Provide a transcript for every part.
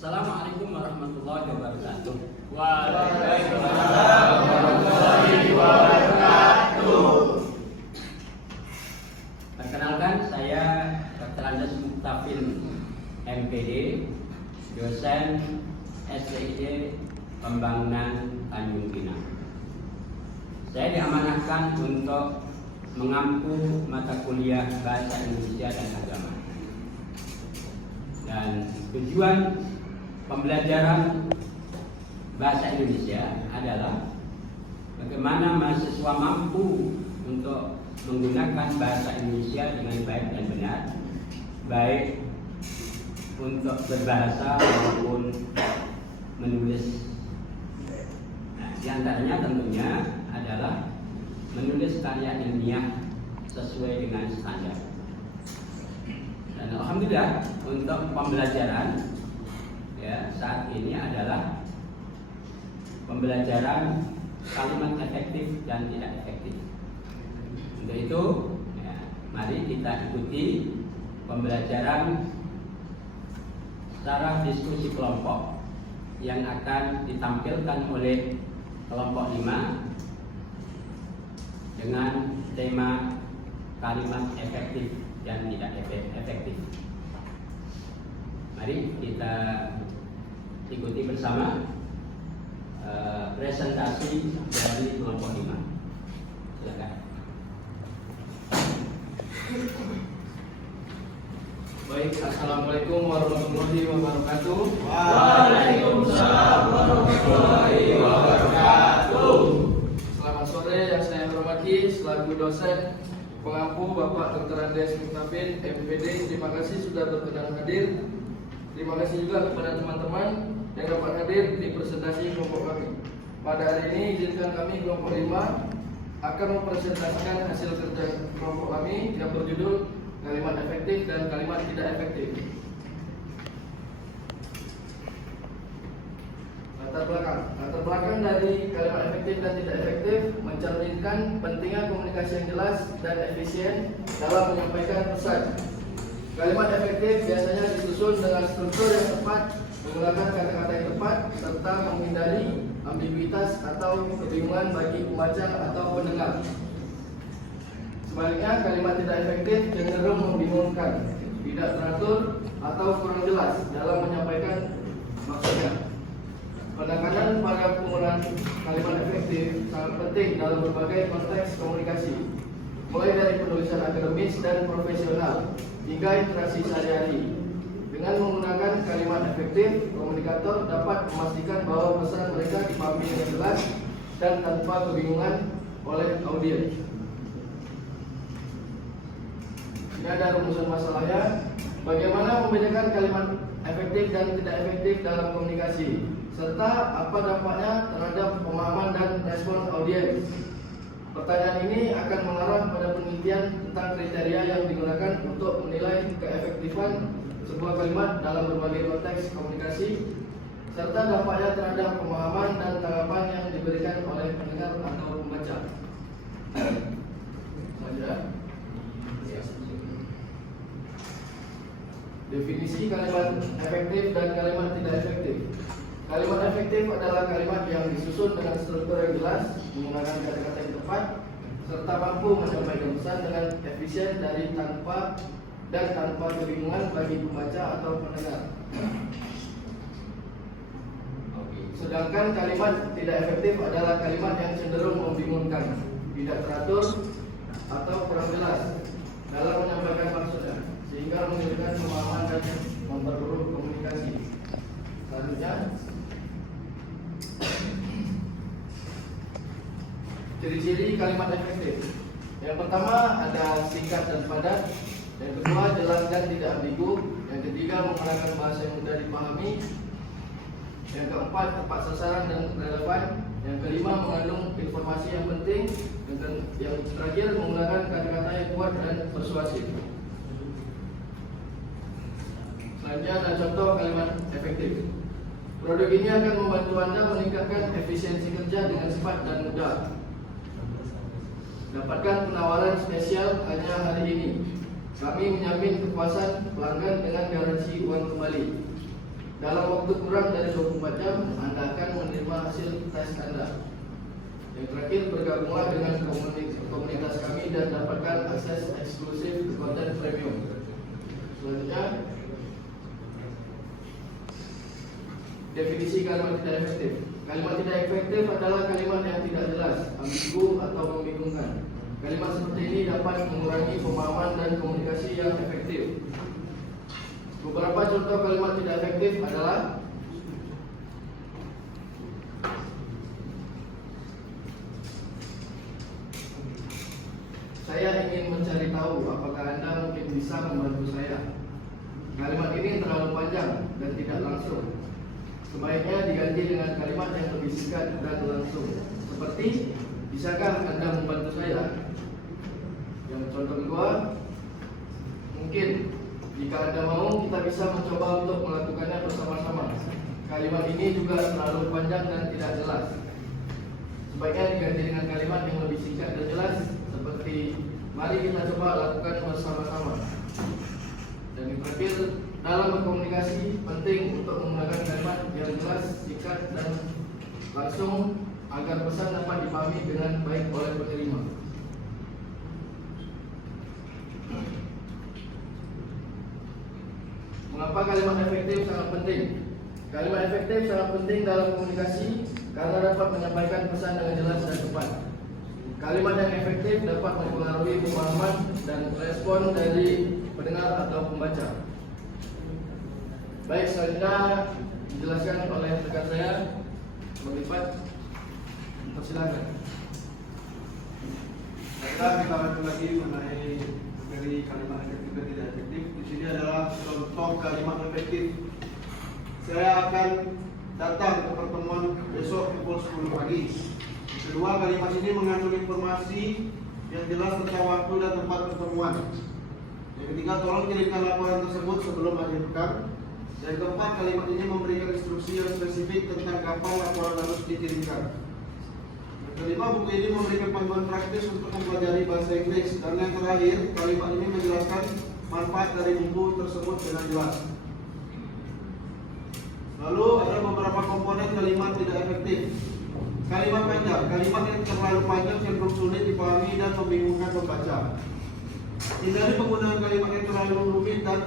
Assalamualaikum warahmatullahi wabarakatuh. Waalaikumsalam warahmatullahi wabarakatuh. Perkenalkan, saya Dr. Andes Muktafil MPD, dosen STID Pembangunan Tanjung Pinang. Saya diamanahkan untuk mengampu mata kuliah Bahasa Indonesia dan Agama. Dan tujuan pembelajaran Bahasa Indonesia adalah bagaimana mahasiswa mampu untuk menggunakan bahasa Indonesia dengan baik dan benar, baik untuk berbahasa maupun menulis. Nah, di antaranya tentunya adalah menulis karya ilmiah sesuai dengan standar. Dan alhamdulillah untuk pembelajaran saat ini adalah pembelajaran kalimat efektif dan tidak efektif. Untuk itu, mari kita ikuti pembelajaran secara diskusi kelompok yang akan ditampilkan oleh kelompok 5 dengan tema kalimat efektif dan tidak efektif. Mari kita ikuti bersama presentasi dari kelompok 5. Silakan. Baik, assalamualaikum warahmatullahi wabarakatuh. Waalaikumsalam warahmatullahi wabarakatuh. Selamat sore yang saya hormati selaku dosen pengampu Bapak Dr. Andes Muktafil MPD. Terima kasih sudah berkenan hadir. Terima kasih juga kepada teman-teman yang dapat hadir di presentasi kelompok kami. Pada hari ini izinkan kami kelompok 5 akan mempresentasikan hasil kerja kelompok kami yang berjudul kalimat efektif dan kalimat tidak efektif. Latar belakang dari kalimat efektif dan tidak efektif mencerminkan pentingnya komunikasi yang jelas dan efisien dalam menyampaikan pesan. Kalimat efektif biasanya disusun dengan struktur yang tepat, menggunakan kata-kata yang tepat, serta menghindari ambiguitas atau kebingungan bagi pembaca atau pendengar. Sebaliknya, kalimat tidak efektif cenderung membingungkan, tidak teratur, atau kurang jelas dalam menyampaikan maksudnya. Penekanan pada penggunaan kalimat efektif sangat penting dalam berbagai konteks komunikasi, mulai dari penulisan akademis dan profesional hingga interaksi sehari-hari. Dengan menggunakan kalimat efektif, komunikator dapat memastikan bahwa pesan mereka dipahami dengan jelas dan tanpa kebingungan oleh audiens. Ini ada rumusan masalahnya. Bagaimana membedakan kalimat efektif dan tidak efektif dalam komunikasi, serta apa dampaknya terhadap pemahaman dan respon audiens. Pertanyaan ini akan mengarah pada penelitian tentang kriteria yang digunakan untuk menilai keefektifan sebuah kalimat dalam berbagai konteks komunikasi, serta dampaknya terhadap pemahaman dan tanggapan yang diberikan oleh pendengar atau pembaca. Definisi kalimat efektif dan kalimat tidak efektif. Kalimat efektif adalah kalimat yang disusun dengan struktur yang jelas, menggunakan kata-kata yang tepat, serta mampu menyampaikan pesan dengan efisien tanpa kebingungan bagi pembaca atau pendengar. Sedangkan kalimat tidak efektif adalah kalimat yang cenderung membingungkan, tidak teratur, atau kurang jelas dalam menyampaikan maksudnya, sehingga menyulitkan pemahaman dan memperburuk komunikasi. Selanjutnya, ciri-ciri kalimat efektif. Yang pertama ada singkat dan padat. Yang kedua jelas dan tidak ambigu. Yang ketiga menggunakan bahasa yang mudah dipahami. Yang keempat tepat sasaran dan relevan. Yang kelima mengandung informasi yang penting. Dan yang terakhir menggunakan kata-kata yang kuat dan persuasif. Selanjutnya ada contoh kalimat efektif. Produk ini akan membantu Anda meningkatkan efisiensi kerja dengan cepat dan mudah. Dapatkan penawaran spesial hanya hari ini. Kami menjamin kepuasan pelanggan dengan garansi uang kembali. dalam waktu kurang dari 24 jam Anda akan menerima hasil tes Anda. Yang terakhir, bergabunglah dengan komunitas kami dan dapatkan akses eksklusif ke konten premium. Selanjutnya, definisi kalimat tidak efektif. Kalimat tidak efektif adalah kalimat yang tidak jelas, ambigu atau membingungkan. Kalimat seperti ini dapat mengurangi pemahaman dan komunikasi yang efektif. Beberapa contoh kalimat tidak efektif adalah: saya ingin mencari tahu apakah Anda mungkin bisa membantu saya. Kalimat ini terlalu panjang dan tidak langsung. Sebaiknya diganti dengan kalimat yang lebih singkat dan langsung, seperti, bisakah Anda membantu saya? Yang contoh kedua, mungkin jika Anda mau, kita bisa mencoba untuk melakukannya bersama-sama. Kalimat ini juga terlalu panjang dan tidak jelas. Sebaiknya diganti dengan kalimat yang lebih singkat dan jelas, seperti, mari kita coba lakukan bersama-sama. Dan yang terakhir, dalam berkomunikasi penting untuk menggunakan kalimat yang jelas, singkat, dan langsung agar pesan dapat dipahami dengan baik oleh penerima. Mengapa kalimat efektif sangat penting? Kalimat efektif sangat penting dalam komunikasi karena dapat menyampaikan pesan dengan jelas dan tepat. Kalimat yang efektif dapat mempengaruhi pemahaman dan respon dari pendengar atau pembaca. Baik, selanjutnya dijelaskan oleh rekan saya, Berlipat. Persilakan. Baiklah, kita lanjut lagi mengenai dari kalimat efektif dan tidak efektif. Di sini adalah contoh kalimat efektif. Saya akan datang ke pertemuan besok pukul 10 pagi. Kedua, kalimat ini mengandung informasi yang jelas tentang waktu dan tempat pertemuan. Yang ketiga, tolong kirimkan laporan tersebut sebelum akhir pekan. Yang keempat, kalimat ini memberikan instruksi yang spesifik tentang kapan laporan harus dikirimkan. Yang kelima, buku ini memberikan panduan praktis untuk mempelajari bahasa Inggris. Dan yang terakhir, kalimat ini menjelaskan manfaat dari buku tersebut dengan jelas. Lalu ada beberapa komponen kalimat tidak efektif. Kalimat panjang, kalimat yang terlalu panjang cenderung sulit dipahami dan membingungkan pembaca. Hindari penggunaan kalimat yang terlalu rumit dan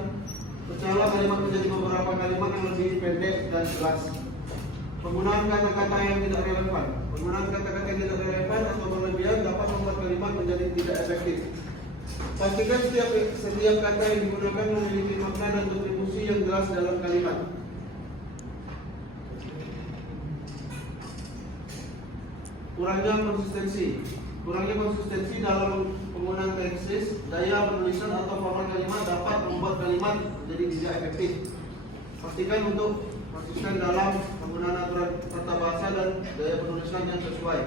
pecahlah kalimat menjadi beberapa kalimat yang lebih pendek dan jelas. Penggunaan kata-kata yang tidak relevan. Penggunaan kata-kata yang tidak relevan atau berlebihan dapat membuat kalimat menjadi tidak efektif. Pastikan setiap kata yang digunakan memiliki makna dan kontribusi yang jelas dalam kalimat. Kurangnya konsistensi dalam penggunaan teksis, daya penulisan atau format kalimat dapat membuat kalimat menjadi tidak efektif. Pastikan untuk konsisten dalam penggunaan aturan tata bahasa dan daya penulisan yang sesuai.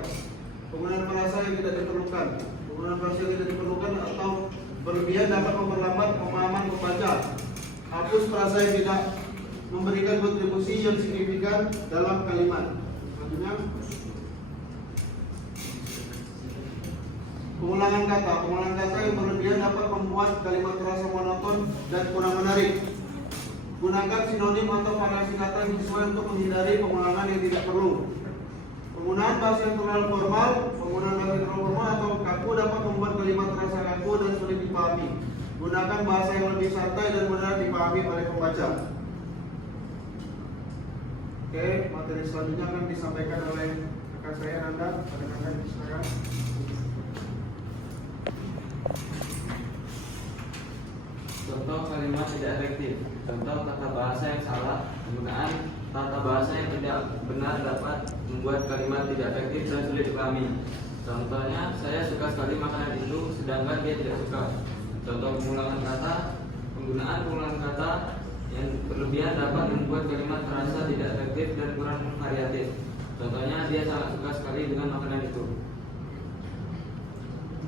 Penggunaan frasa yang tidak diperlukan. Penggunaan frasa yang tidak diperlukan atau berlebihan dapat memperlambat pemahaman pembaca. Hapus frasa yang tidak memberikan kontribusi yang signifikan dalam kalimat. Selanjutnya, pengulangan kata yang berlebihan dapat membuat kalimat terasa monoton dan kurang menarik. Gunakan sinonim atau variasi kata yang sesuai untuk menghindari pengulangan yang tidak perlu. Penggunaan bahasa yang terlalu formal, atau kaku dapat membuat kalimat terasa kaku dan sulit dipahami. Gunakan bahasa yang lebih santai dan mudah dipahami oleh pembaca. Oke, materi selanjutnya akan disampaikan oleh rekan saya Nanda. Silakan. Contoh kalimat tidak efektif. Contoh tata bahasa yang salah. Penggunaan tata bahasa yang tidak benar dapat membuat kalimat tidak efektif dan sulit dipahami. Contohnya, saya suka sekali makanan itu, sedangkan dia tidak suka. Contoh pengulangan kata. Penggunaan pengulangan kata yang berlebihan dapat membuat kalimat terasa tidak efektif dan kurang variatif. Contohnya, dia sangat suka sekali dengan makanan itu.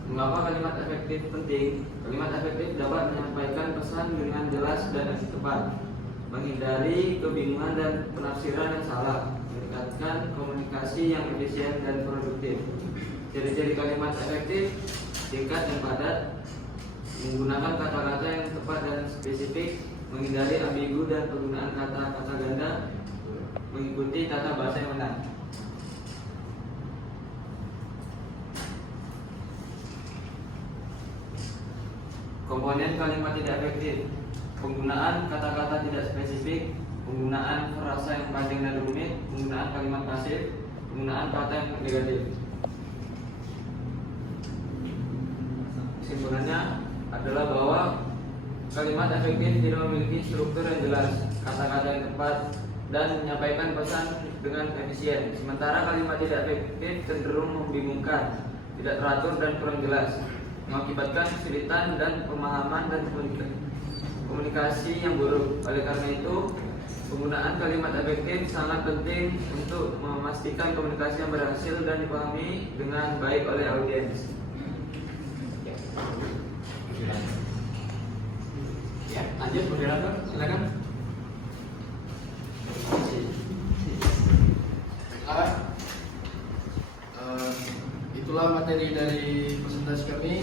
Mengapa kalimat efektif penting? Kalimat efektif dapat menyampaikan pesan dengan jelas dan tepat, menghindari kebingungan dan penafsiran yang salah, meningkatkan komunikasi yang efisien dan produktif. Ciri-ciri kalimat efektif: singkat dan padat, menggunakan kata-kata yang tepat dan spesifik, menghindari ambigu dan penggunaan kata-kata bercanda mengikuti tata bahasa yang benar. Komponen kalimat tidak efektif: penggunaan kata-kata tidak spesifik, penggunaan frasa yang panjang dan rumit, penggunaan kalimat pasif, penggunaan kata yang negatif. Kesimpulannya adalah bahwa kalimat efektif tidak memiliki struktur yang jelas, kata-kata yang tepat, dan menyampaikan pesan dengan efisien. Sementara kalimat tidak efektif cenderung membingungkan, tidak teratur dan kurang jelas, mengakibatkan kesulitan dan pemahaman dan komunikasi yang buruk. Oleh karena itu, penggunaan kalimat efektif sangat penting untuk memastikan komunikasi yang berhasil dan dipahami dengan baik oleh audiens. Ya, lanjut moderator, silakan. Itulah materi dari presentasi kami.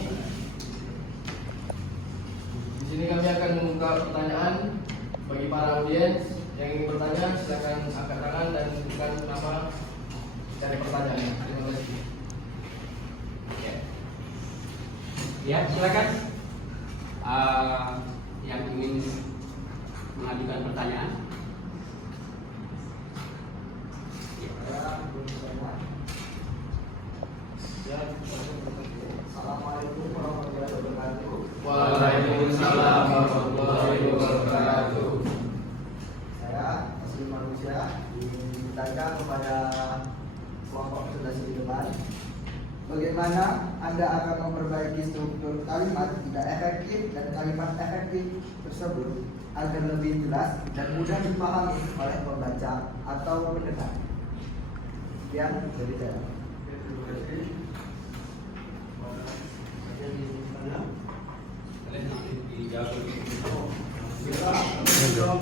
Di sini kami akan membuka pertanyaan bagi para audiens yang ingin bertanya. Silakan angkat tangan dan bukan nama cari pertanyaan. Terima kasih. Ya, silakan. Yang ingin mengajukan pertanyaan. Assalamualaikum warahmatullahi wabarakatuh. Waalaikumsalam warahmatullahi wabarakatuh. Saya Muslim Manusia dimintakan kepada kelompok presentasi di depan. Bagaimana Anda akan memperbaiki struktur kalimat tidak efektif dan kalimat efektif tersebut agar lebih jelas dan mudah dipahami oleh pembaca atau pendengar? Sekian dari saya. Terima kasih. Ada yang bertanya? Kalian nanti dijawab. Kita menjawab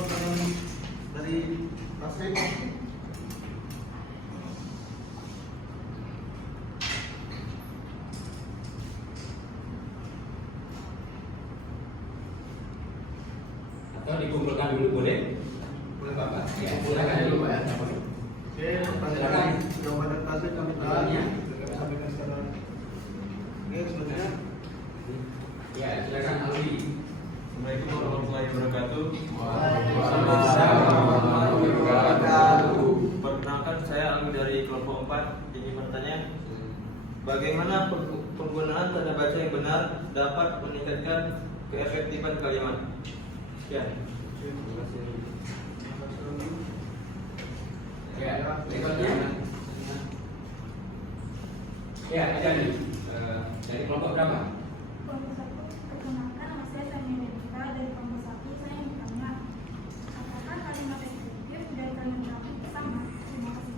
dari Tasrik. Atau dikumpulkan dulu boleh? Boleh Bapak? Ya, silakan dulu Pak ya. Oke, pertanyaan jawaban dari Tasrik kami tahan. Iya. Kami sampaikan secara. Oke, selanjutnya. Ya, silakan Alwi. Assalamualaikum warahmatullahi wabarakatuh. Waalaikumsalam warahmatullahi wabarakatuh. Perkenalkan, saya Alwi dari kelompok 4. Ingin bertanya, bagaimana penggunaan tanda baca yang benar dapat meningkatkan keefektifan kalimat? Sekian. Terima kasih. Ya, berikutnya. Ya, ada nih. Dari kelompok berapa? Kelompok 1, perkenalkan nama saya Sania Devita dari kelompok 1. Saya yang bertanya, apakah kalimat efektif dan kalimat efektif sama? Terima kasih.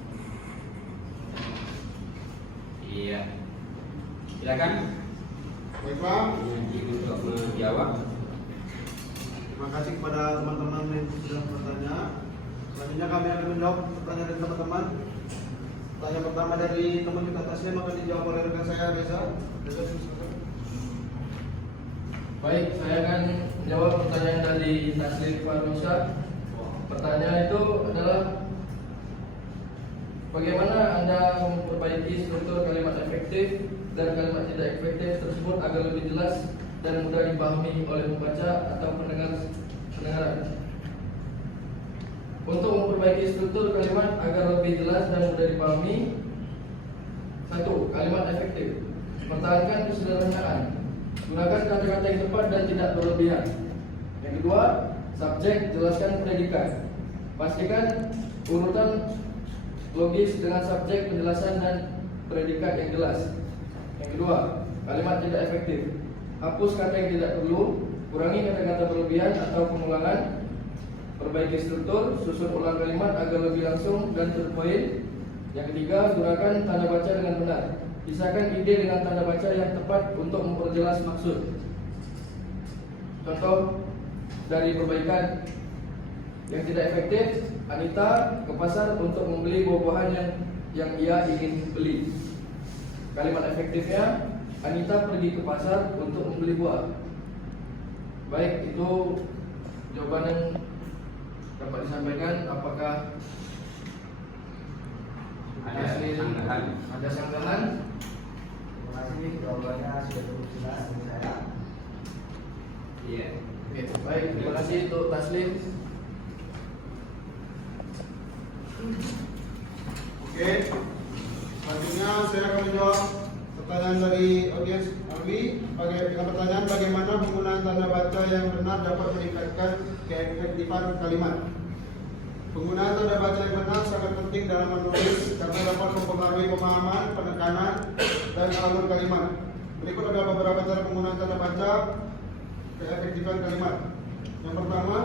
Iya. Silakan. Baik Pak. Untuk menjawab. Terima kasih kepada teman-teman yang sudah bertanya. Selanjutnya kami akan menjawab pertanyaan dari teman-teman. Pertanyaan pertama dari teman kita Taslim akan dijawab oleh rekan saya Reza. Silakan. Baik, saya akan menjawab pertanyaan dari Taslim Farnusa. Pertanyaan itu adalah bagaimana Anda memperbaiki struktur kalimat efektif dan kalimat tidak efektif tersebut agar lebih jelas dan mudah dipahami oleh pembaca atau pendengaran. Untuk memperbaiki struktur kalimat agar lebih jelas dan mudah dipahami. 1. Kalimat efektif. Pertahankan kesederhanaan. Gunakan kata-kata yang tepat dan tidak berlebihan. Yang kedua, subjek, jelaskan predikat. Pastikan urutan logis dengan subjek, penjelasan dan predikat yang jelas. Yang kedua, kalimat tidak efektif. Hapus kata yang tidak perlu, kurangi kata-kata berlebihan atau pengulangan. Perbaiki struktur, susun ulang kalimat agar lebih langsung dan to the point. Yang ketiga, gunakan tanda baca dengan benar. Pisahkan ide dengan tanda baca yang tepat untuk memperjelas maksud. Contoh dari perbaikan yang tidak efektif, Anita ke pasar untuk membeli buah-buahan yang ia ingin beli. Kalimat efektifnya, Anita pergi ke pasar untuk membeli buah. Baik, itu jawaban yang dapat disampaikan apakah ada sanggahan? Terima kasih, jawabannya sudah cukup jelas dari saya. Iya. Oke, baik, terima kasih untuk Taslim. Oke, selanjutnya saya akan menjawab pertanyaan dari audiens kami. Dengan pertanyaan bagaimana penggunaan tanda baca yang benar dapat meningkatkan keefektifan kalimat. Penggunaan tanda baca yang benar sangat penting dalam menulis karena dapat mempengaruhi pemahaman, penekanan, dan alur kalimat. Berikut ada beberapa cara penggunaan tanda baca keefektifan kalimat. Yang pertama,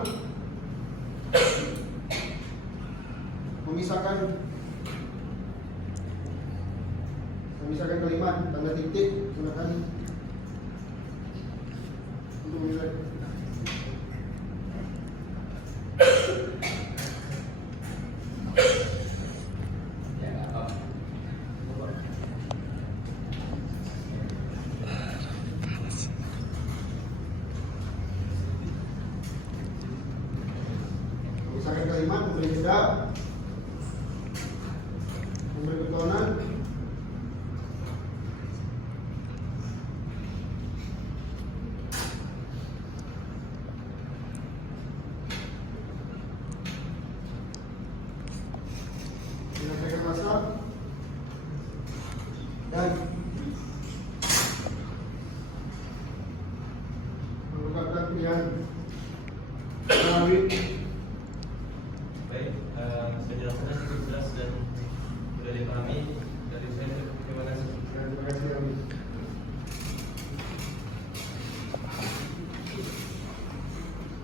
memisahkan kalimat, tanda titik gunakan untuk memisahkan. Ya, oh. Memisahkan kalimat, memberi jeda, memberi betonan, menyampaikan rasa, dan mengungkapkan pilihan melalui. Baik, penjelasannya cukup jelas dan sudah dipahami dari saya. Terima kasih. Terima kasih kami.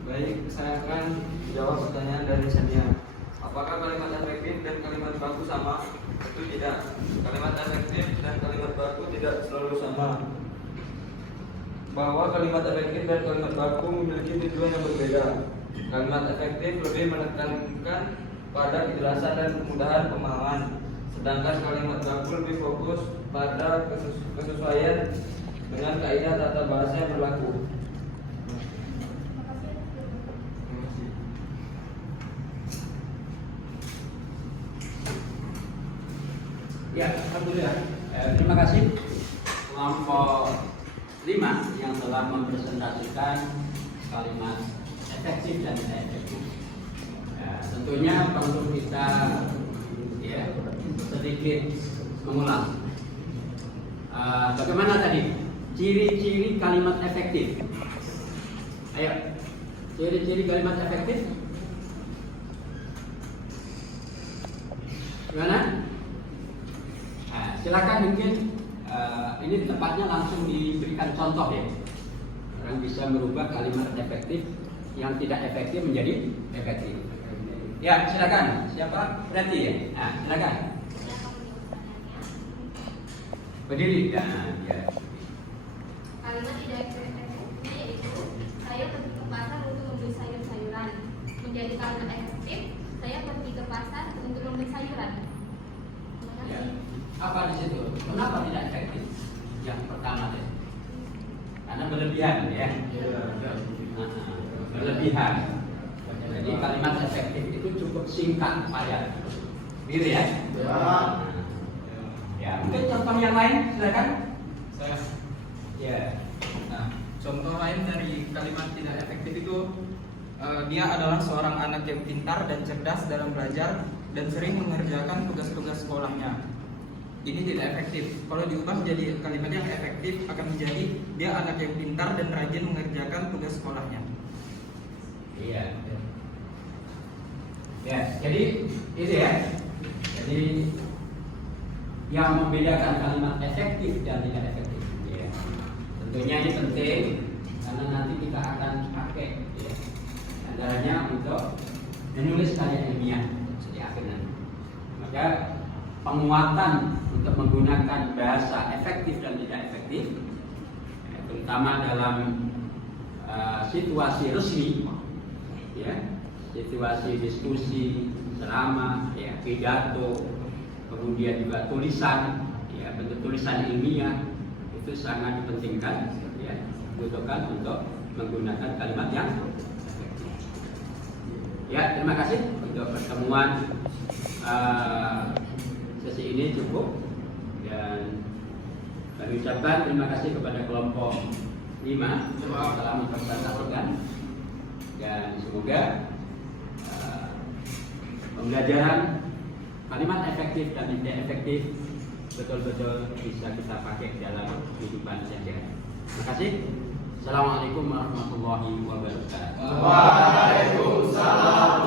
Baik, saya akan jawab pertanyaan dari Sania. Apakah kalimat efektif dan kalimat baku sama? Itu tidak. Kalimat efektif dan kalimat baku tidak selalu sama. Bahwa kalimat efektif dan kalimat baku memiliki tujuan yang berbeda. Kalimat efektif lebih menekankan pada kejelasan dan kemudahan pemahaman, sedangkan kalimat baku lebih fokus pada kesesuaian dengan kaidah tata bahasa yang berlaku. Ya, alhamdulillah. Terima kasih kelompok 5 yang telah mempresentasikan kalimat efektif dan tidak efektif. Ya, tentunya perlu kita sedikit mengulang. Bagaimana tadi ciri-ciri kalimat efektif? Ayo, ciri-ciri kalimat efektif. Gimana? Silakan mungkin ini tempatnya langsung diberikan contoh ya. Orang bisa merubah kalimat efektif yang tidak efektif menjadi efektif. Ya, silakan. Siapa? Berarti ya. Nah, silakan. Berdiri. Nah, ya. Kalimat tidak efektif yaitu saya pergi ke pasar untuk membeli sayur-sayuran. Menjadi kalimat efektif, saya pergi ke pasar untuk membeli sayuran. Terima Ya. kasih. Apa di situ? Kenapa tidak efektif? Yang pertama deh. Karena berlebihan ya. Berlebihan. Jadi kalimat efektif itu cukup singkat, padat. Gitu ya? Ya, mungkin contoh yang lain silakan. Saya. Ya. Nah, contoh lain dari kalimat tidak efektif itu dia adalah seorang anak yang pintar dan cerdas dalam belajar dan sering mengerjakan tugas-tugas sekolahnya. Ini tidak efektif. Kalau diubah menjadi kalimat yang efektif akan menjadi dia anak yang pintar dan rajin mengerjakan tugas sekolahnya. Iya. Ya, jadi itu ya. Jadi yang membedakan kalimat efektif dan tidak efektif. Ya. Tentunya ini penting karena nanti kita akan pakai. Ya. Antaranya untuk menulis karya ilmiah di akhir nanti. Maka penguatan untuk menggunakan bahasa efektif dan tidak efektif, ya, terutama dalam situasi resmi, ya, situasi diskusi, ceramah, ya, pidato, kemudian juga tulisan, ya, bentuk tulisan ilmiah itu sangat dipentingkan, ya, dibutuhkan untuk menggunakan kalimat yang efektif. Ya, terima kasih untuk pertemuan sesi ini cukup, dan kami ucapkan terima kasih kepada kelompok 5 telah mempresentasikan, dan semoga pembelajaran kalimat efektif dan tidak efektif betul-betul bisa kita pakai dalam kehidupan sehari-hari. Terima kasih. Assalamualaikum warahmatullahi wabarakatuh. Waalaikumsalam